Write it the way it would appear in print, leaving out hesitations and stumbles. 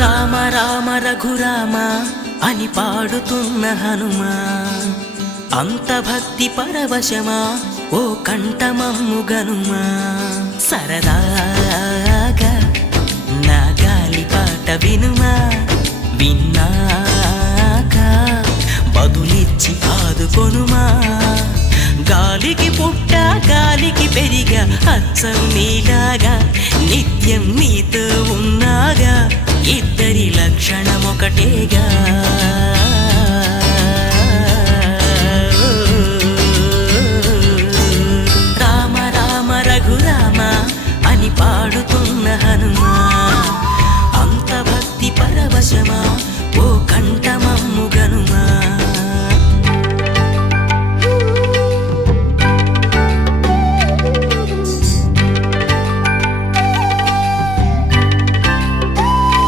రామ రామ రఘురామ అని పాడుతున్న హనుమా, అంత భక్తి పరవశమా ఓ కంఠమమ్ము గనుమా. సరదాగా నా గాలి పాట వినుమా, విన్నాక బదులిచ్చి ఆదుకొనుమా. గాలికి పుట్ట గాలికి పెరిగా అచ్చం నీలాగా, నిత్యం నీతో ఉన్నాగా, ఇద్దరి లక్షణం ఒకటేగా. రామ రామ రఘురామ అని పాడుతున్న హనుమా, అంత భక్తి పరవశమా ఓ కంఠ